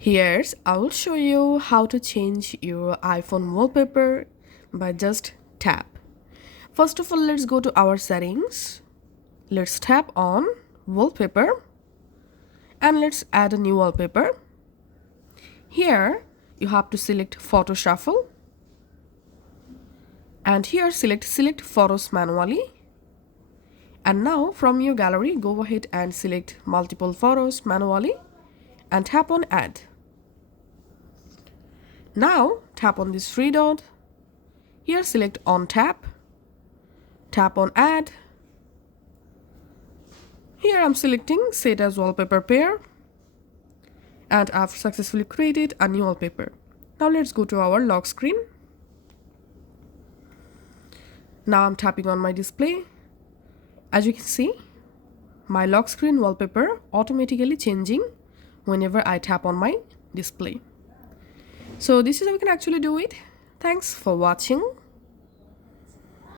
Here's I will show you how to change your iPhone wallpaper by just tap. First of all, let's go to our settings. Let's tap on wallpaper and let's add a new wallpaper. Here you have to select photo shuffle and here select photos manually. And now from your gallery go ahead and select multiple photos manually and tap on add. Now tap on this three dot. Here select on tap on add. Here I'm selecting set as wallpaper pair and I've successfully created a new wallpaper. Now let's go to our lock screen. Now I'm tapping on my display. As you can see, my lock screen wallpaper automatically changing whenever I tap on my display. So this is how we can actually do it. Thanks for watching.